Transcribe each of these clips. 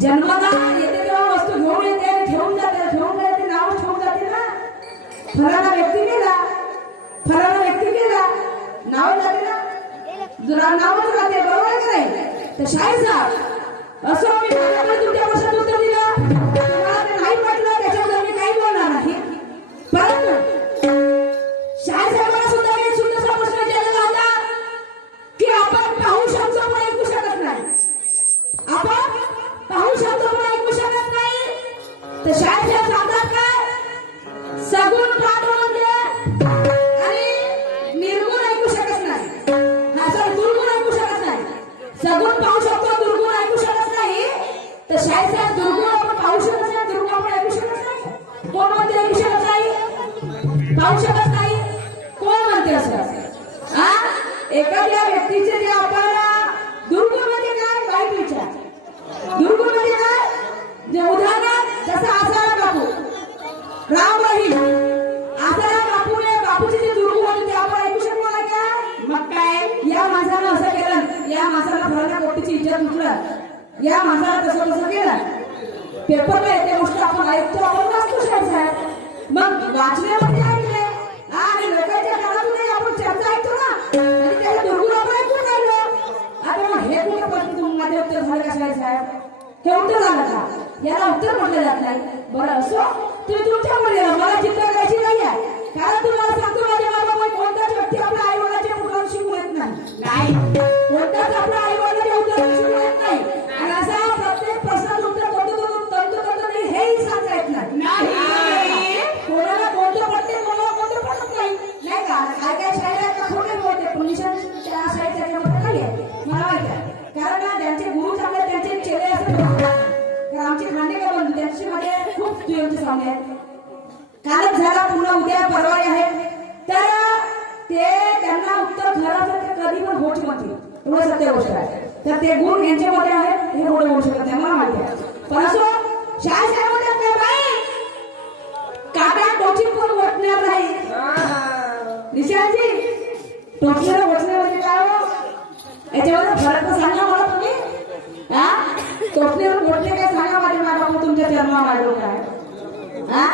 जन्माला येते तेव्हा वस्तू घेऊन येते आणि ठेवून जाते नाव ठेवून जाते ना. फलाना व्यक्ती गेला नाव जाते ना, जरा नावच राहते. बरोबर आहे का नाही? तर शाहीर साहेब असं मी तुमच्या प्रश्नात उत्तर दिलं, तुम्हाला ते नाही पटलं, त्याच्याबद्दल मी काही बोलणार नाही. परंतु शाहीर साहेबांना सुद्धा एक सुंदरसा प्रश्न विचारलेला होता की आपण पाहू शकतो पण ऐकू शकत नाही. आपण पाहू शकतो पण ऐकू शकत नाही. तर शाहीर साहेब सांगतात काय, सगुण पाठ म्हणजे आणि निर्गुण ऐकू शकत नाही. हा सर, दुर्गुण ऐकू शकत नाही. सगुण पाहू शकतो, दुर्गुण ऐकू शकत नाही. तर शाहीर साहेब दुर्गुण आपण पाहू शकत नाही, दुर्गुण आपण ऐकू शकत नाही. कोण म्हणते ऐकू शकत नाही, पाहू शकत नाही? कोण म्हणते असं? हा, एखाद्या व्यक्तीचे जे आपण दुर्गुण म्हणजे काय, वाईट विचार. दुर्गुण म्हणजे काय, जे उदाहरण जसं आसाराम बापू, राम रहीम, आसाराम बापूने बापूचे जे दुर्गुण होते ते आपण ऐकू शकलो नाही का? मग काय, या माणसानं असं केलं, या माणसाला फलाना गोष्टीची इज्जत उठलं, या माणसाला तसं तसं केलं. पेपरला येते गोष्ट आपण ऐकतो, आपण वाचतो साहेब. मग वाचण्यामध्ये ऐकले आणि लोकांच्या कानातून आपण चर्चा ऐकतो ना, आणि त्याला दुर्गुण आपण ऐकून राहिलो. आता मग हे कुठं पण तुम्हाला उत्तर झालं का साहेब? हे उत्तर झालं का? याला उत्तर म्हटलं जात नाही. बरं असो, तुम्ही तुमच्या मुलीला मला चिंता करायची नाही आहे, कारण तुम्हाला सांगतो माझ्या बाबा कोणताच व्यक्ती आपल्या आई वडिलाच्या मुलाला शिकून येत नाही. कोणताच आपल्या आई वडिलाच्या उत्तर शिकून येत नाही. आणि असा प्रत्येक प्रश्नाचं उत्तर तंतोतंत नाही हेही सांगता येत नाही. कोणाला कोणतं पडते, कोणाला कोणतं पडत नाही, नाही का? काय काय शाळेला खोटे बोलते, पोलिसांच्या शाळेत त्याच्यामध्ये नाही आहे मला माहिती आहे. कारण त्यांचे गुरु चांगले, त्यांचे चेले असतात. आमचे खांडेकर बंधू त्यांच्या मध्ये खूप तुमचे सामने आहेत. कालच झाला, पुन्हा उद्या परवाई आहे. तर ते त्यांना उत्तर खरं ते कधी पण होच म्हणतील, एवढं सत्य गोष्ट आहे. तर ते गुण यांच्यामध्ये आहेत, हे एवढं होऊ शकत नाही मला माहिती आहे. पण असो, शाळेत काय बाई काटा टोचीत पण ओढणार नाही. निशांजी, टोचलेलं ओढणे म्हणजे काय हो? याच्यावर फरक तर सांगा मला तुम्ही. हा, टोचलेलं ओढणे काय सांगा माझ्या बाबा तुमच्या जन्मा वाढलो काय? हा,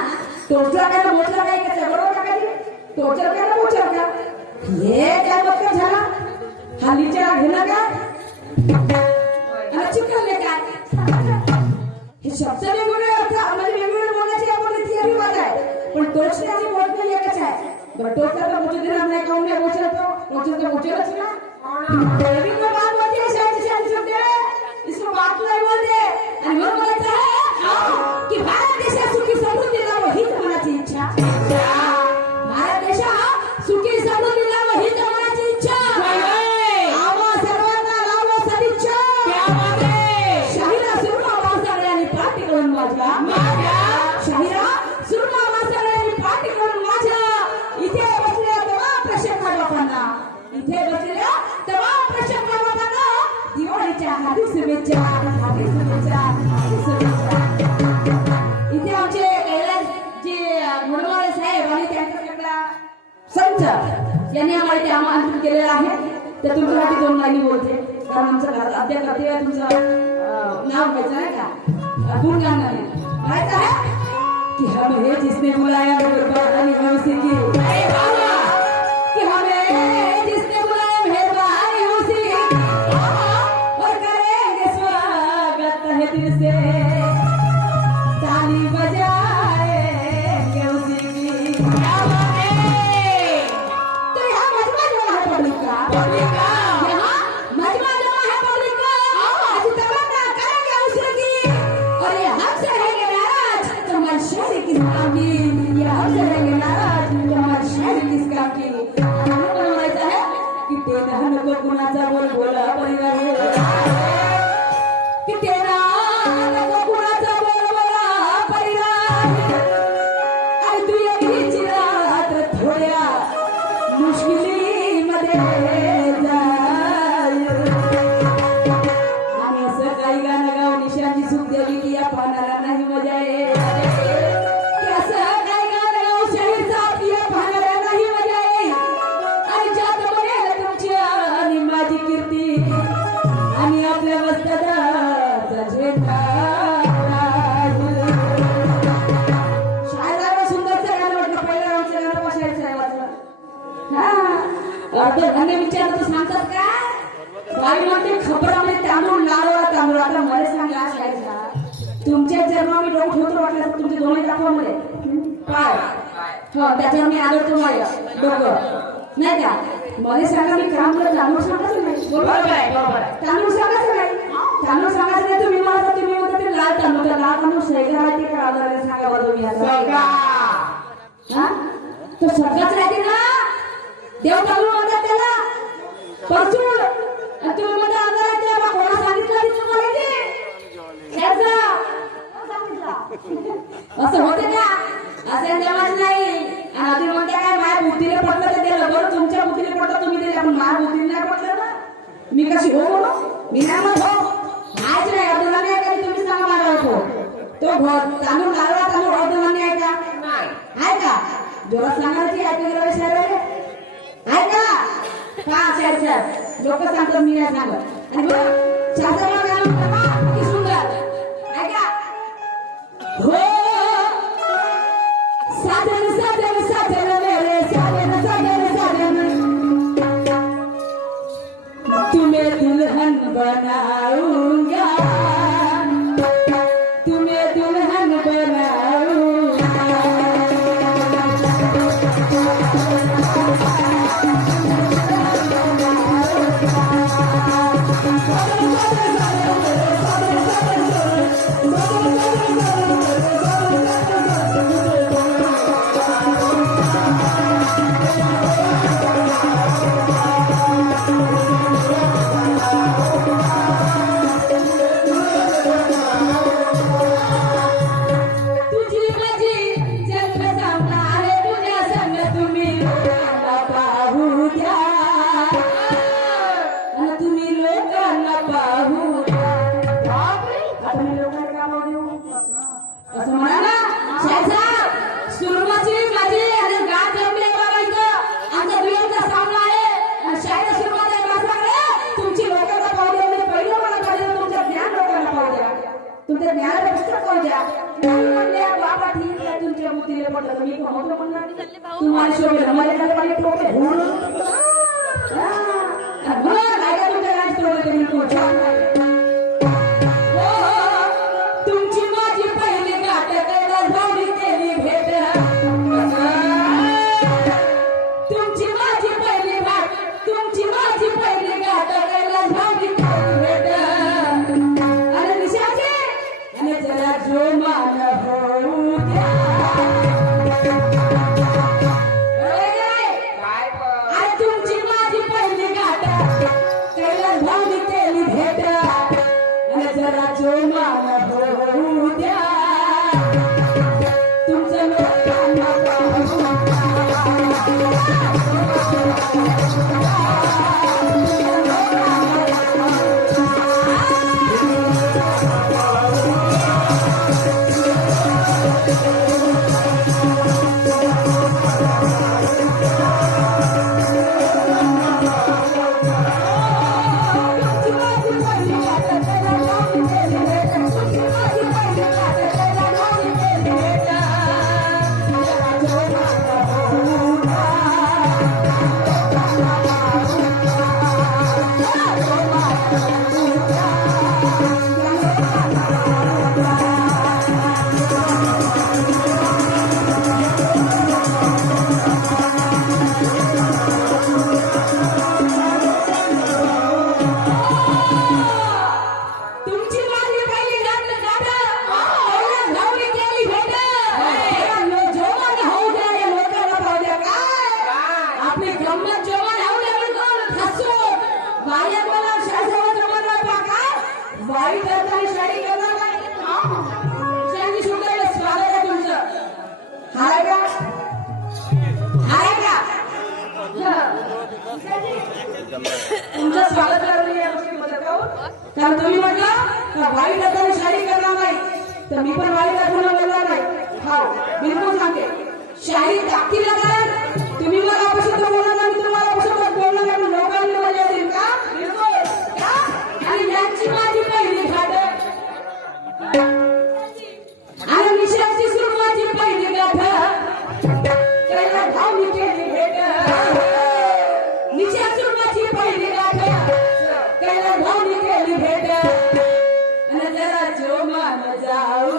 टोचला काय ना मोठला काय का? बरोबर का? टोचल काय ना मोठल का? हे काय बघ झाला हल्लीच्या घेणं का चिकलले काय? हे शब्द वेगवेगळे अर्थ म्हणजे वेगवेगळे बोलण्याची आपण थिअरी वाद आहे, पण टोचणे आणि बोलणे एकच आहे. बरं, टोचला तर मुझे दिन हमने काऊन नाही बोचलतो, टोचल तर बोचलच ना. देवी को बात होती है, शायद शब्द इसको बात नहीं बोलते. आणि मग बोलायचं आहे की भारत देशात सुखी सुनेच्या आगे सुनेच्या आगे सुनेच्या. इथे आमचे कैलास जे गुणवाळे साहेब आणि त्यांच्याकडला संत यांनी आम्हाला ते आमंत्रित केलेलं आहे. तर तुमच्यासाठी 2 लाईनी बोलते कारण आमचं अद्याप तुमचं नाव घ्यायचं नाही का गुण गाणं गायचं आहे कि हमें जिसने बुलाया मेहरबानी उसी की कि हमें जिसने बुलाया मेहरबानी उसी और करेंगे स्वागत है दिल से ताली बजाएंगे उसी की. क्या बात है. तो यहाँ मजमा जमा है पब्लिक का यहाँ मजमा जमा है पब्लिक का आज तमन्ना करेंगे उसी की और ये हमसे रहेंगे नाराज तो हमारी शायरी किस काम की. ये हमसे रहेंगे नाराज तो हमारी शायरी किस काम की. ऐसा है कि तेरा हमको गुनाचा बोल बोला परिवार कि तेरा हमको गुनाचा बोल बोला परिवार आणि तू एकटीच राहत थोड्या मुश्किलीमध्ये जाय. आणि असं काही गाणं गाऊन निशांची सुख द्यावी की या पाहणारा नाही मजा आहे. की असं काही गाणं गाऊन शाहीरचा या पाहणारा नाही मजा आहे. आणि ज्यात बनेल तुमची आणि माझी कीर्ती आणि आपल्या वस्तादाचा झेंडा. शाळेला सुंदरचं गाणं म्हटलं पहिलं आमचं गाणं शाळेत साहेबाचं. अर्ध धन्य विचारलं तर सांगतात का बाई म्हणते खबरामध्ये तांदूळ लावा तांदूळ. आता मला सांगा शाळेचा तुमच्या जन्म मी डोकं ठेवतो वाटलं तर तुमचे दोन्ही दाखवा मध्ये पाय हो त्याच्यावर मी आलो माझ्या डोकं नाही का. मला सांगा मी काम करत तांदूळ सांगायचं नाही. बरोबर आहे तांदूळ सांगायचं नाही. तांदूळ सांगायचं नाही. तुम्ही मला तुम्ही म्हणता ते लाल तांदूळ लाल तांदूळ सैगा माहिती का आधाराने सांगा तुम्ही हा तो सगळंच राहते ना. देव तांदूळ म्हणतात त्याला परचूळ आणि तुम्ही म्हणता आधार तेव्हा कोणा सांगितलं तुम्हाला असं होते का. असं देवाच नाही. आणि आधी म्हणते काय माझ्या बुद्धीला पडलं ते दिलं बरं तुमच्या बुद्धीला पडलं तुम्ही दिले पण माझ्या बुद्धीला नाही पडलं ना. मी कशी हो बोलो मी नाही म्हणत हो माहिती नाही अर्धमान्य आहे का तुम्ही सांगा मला होतो तो तांदूळ लावला तांदूळ अर्धमान्य आहे का आहे का. जोरात सांगायची ऐकू गेला साहेब आहे का का साहेब लोक सांगतात मी नाही सांगत. आणि शास्त्राला गाणं किती सुंदर आहे का. हो साधन साधन साधन मेरे साधन साधन साधन तुम्हें दुल्हन बनाऊंगा तुम्हें दुल्हन बनाऊंगा. असं म्हणा ना शाहसाहेब सुरमाची माझी आणि गाठ जमले बाबा इथं आमचा दुय्यमचा सामना आहे. शाळेला सुरुवात आहे मला सांगा तुमची लोकांना पाहू द्या म्हणजे पहिलं मला पाहिजे तुमचं ज्ञान लोकांना पाहू द्या तुमच्या ज्ञानाला पुस्तक पाहू द्या. म्हणले बाबा ठीक आहे तुमच्या बुद्धीला पडलं तर मी होतं म्हणणार तुम्हाला शोभेल माझ्याकडे पाहिजे टोपे काय तुमच्या गाठ तोडलं तरी तुमची माझी पहिली गाठ कैलास भाऊनी केली भेट. तुमची माझी पहिली गाठ तुमची माझी पहिली गाठ कैलास भाऊनी केली भेट. आणि निशाचे आणि जरा जो मान होऊ द्या. तुमची माझी पहिली तुमची माझी पहिली गाठ नवरी केली भेट जेवण होऊ द्या या लोकांना पाहू द्या काय आपली गंमत जेवण होऊ द्या म्हणून हसू बाया मला शासनाचं म्हणलं पाका वाईट करताना शाडी करणार नाही शाडी सुद्धा स्वागत आहे तुमचं हाय का हाय का तुमचं स्वागत करणे या गोष्टी मदत कारण तुम्ही म्हटलं का वाईट करताना शाडी करणार नाही तर मी पण वाईट करताना बोलणार नाही हा बिलकुल सांगते शाही ताकदीला कारण तुम्ही मला अवश्य बोलणार नाही तुम्हाला अवश्य बोलणार नाही लोकांनी मजा येईल का बिलकुल का आणि यांची माझी पहिली घाट आणि निशाची सुरू माझी पहिली गाठ त्याला धावली केली भेट निशाची माझी पहिली गाठ त्याला धावली केली भेट आणि जरा जो मान जाऊ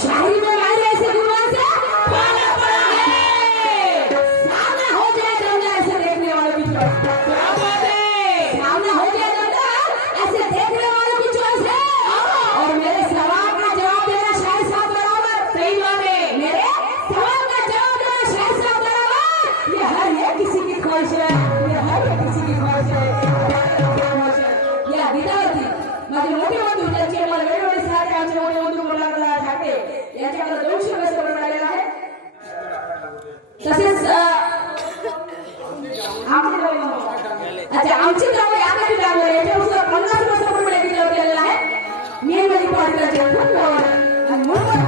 शाही में आई ऐसे गुना से पाला पड़ा है सामने हो जाए जमना ऐसे देखने वाले की चॉइस क्या बात है सामने हो जाए जमना ऐसे देखने वाले की चॉइस है और मेरे सवाल का जवाब देना शायद साहब बराबर सही बात है मेरे सवाल का जवाब देना शायद साहब बराबर ये हर एक किसी की ख्वाहिश है ये हर एक किसी की ख्वाहिश है या विद्यार्थी माझे मोठे बंधू ज्यांचे मला वेगवेगळे सारे आमचे मोठे बंधू बोलायला ठाके यांच्याकडे 200 वर्ष बनवलेला आहे तसेच आमची गाव यासाठी गाव याच्यावर 50 वर्ष पूर्ण केलेला आहे मी माझी पॉडकास्ट खूप आणि म्हणून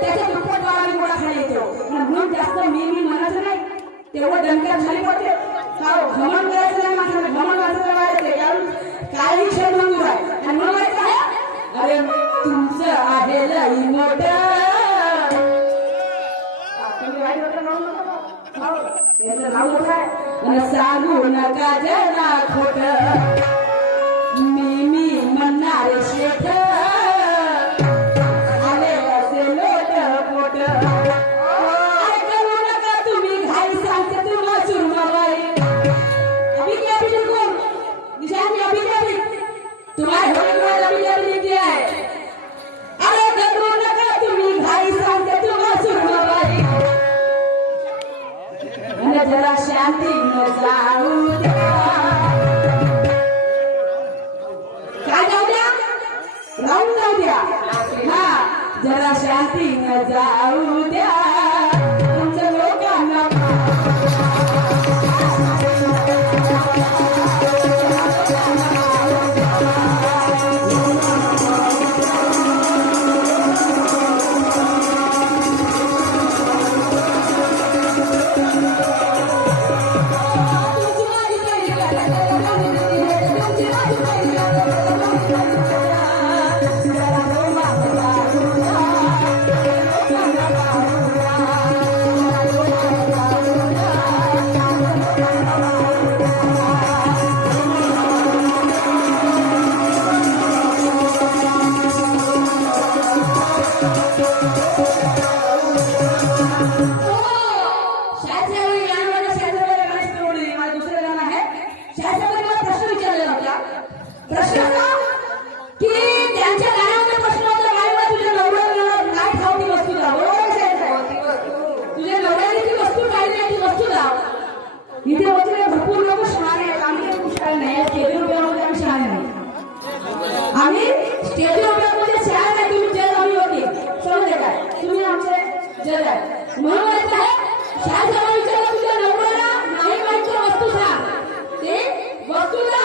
त्याच्या दुप्पट वाराने गोळा खाली येतो म्हणून जास्त मी म्हणायचं नाही तेवढं दणक्यात खाली पडते घमंड करायचं नाही माणसाला घमंड माणसाला वाढायचं कारण काही क्षण मंजूर आहे आणि मग माहिती आहे अरे तुमचं आहे लई मोठं तुम्ही वाईट वाटलं नाव मोठं आहे सांगू नका जरा खोटं मी म्हणणार शेठ आले असे लोट पोट करू नका तुम्ही घाई सांगते तुला सुरमाबाई अभी क्या भी कोण निशानी अभी क्या भी तुम्हाला होईल अभी क्या भी आहे अरे करू नका तुम्ही घाई सांगते तुला सुरमाबाई आणि जरा शांती न जाऊ राहून जाऊ द्या हा जरा शांती न जाऊ द्या तुमच्या लोकांना इथे होते भरपूर लोक शहाणे आहेत आम्ही हुशार नाही स्टेडियम उभ्यामध्ये आम्ही शहाणे नाही आम्ही स्टेडियम उभ्यामध्ये शहाणे नाही तुम्ही जज आम्ही होती समजले काय तुम्ही आमचे जज आहे म्हणून माहित आहे शाळेत जाऊन विचारलं तुझ्या नवऱ्याला नाही माहिती वस्तू सांग ते वस्तूला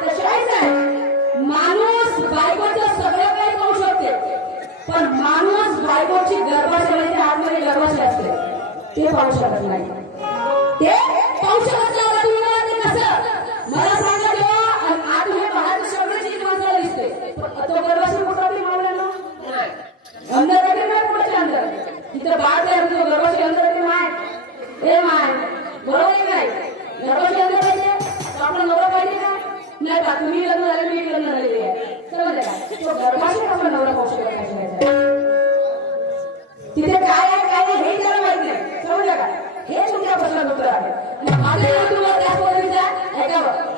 तर शाळेत आहे माणूस बायकोचं सगळं काही पाहू शकते पण माणूस बायकोची गर्भाशयामध्ये आतमध्ये गर्भाशय असते ते पाहू शकत नाही ते पाहू शकत नाही तुम्ही मला ते कसं मला सांगा जेव्हा आत हे बाहेर सगळं चीज माणसाला दिसते तो गर्भाशय कुठं ते मावळ्याला अंदर आहे ना पुढच्या अंदर तिथं बाळ तयार होतो गर्भाशय अंदर ते माय ए माय बरोबर आहे काय गर्भाशय अंदर पाहिजे आपण नवरा पाहिजे का नाही का तुम्ही लग्न झाले मी लग्न झालेली आहे समजलं का तो गर्भाशय आपण नवरा पाहू शकत तिथे काय आहे काय नाही हे जरा माहित नाही समजलं का हे तुमच्या प्रश्नाचं उत्तर आहे आणि माझ्या तुम्हाला त्याच पद्धतीचा ऐकावं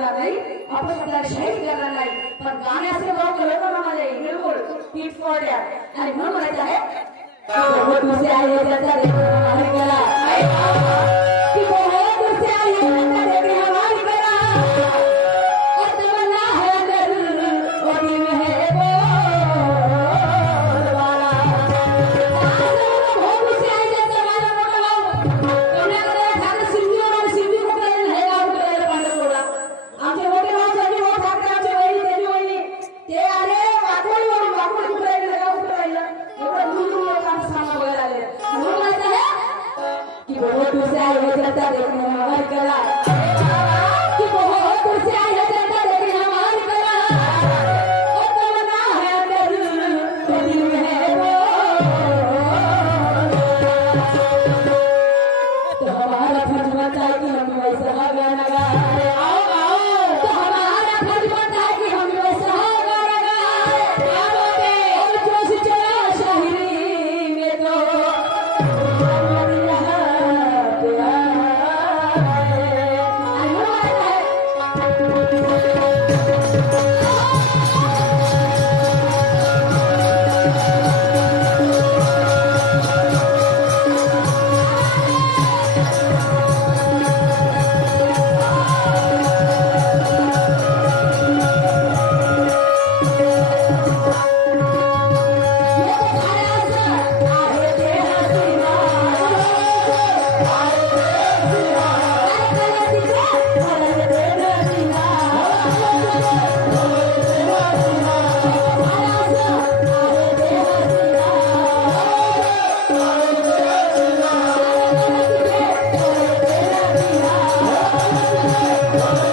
करणार नाही, आपण शब्दाला शहीद करणार नाही, पण गाण्याचे भाव कळवणार आम्हाला बिलकुल हिट फॉर दॅट. आणि म्हणून म्हणायचं आहे बहुत तुझे आहे त्याचा रे हमारी करा की बहुत तुझे आहे त्याचा रे हमारी करा और तमन्ना है दिल वो दिल है बोलवाला. बहुत तुझे आहे त्याचा माझा मोठा भाऊ कन्याकडे ठाकरे सिंधीवर आणि सिंधी कुठे हे गाव करायला पाहिजे सोडा. आमचे मोठे भाऊ संजय भाऊ ठाकरे आमचे वहिनी त्याची वहिनी ते आले वाकोळीवरून वाकोळी कुठे गाव कुठे राहिलं एवढं दूर दूर लोकांना सांगा बघायला आले. म्हणून म्हणायचं आहे की बहुत तुझे आहे त्याचा देखणे हमारी कला की बहुत तुझे आहे त्याचा देखणे हमारी कला और तमन्ना है दिल वो दिल है बोलवाला. तो हमारा फर्ज बनता है कि हम वैसा गाना गाए. तो हमारा फर्ज बनता है कि हम वैसा गाना गाए. और जोश चला शायरी में तो हमारी राहत आए. आणि म्हणून म्हणायचं आहे Oh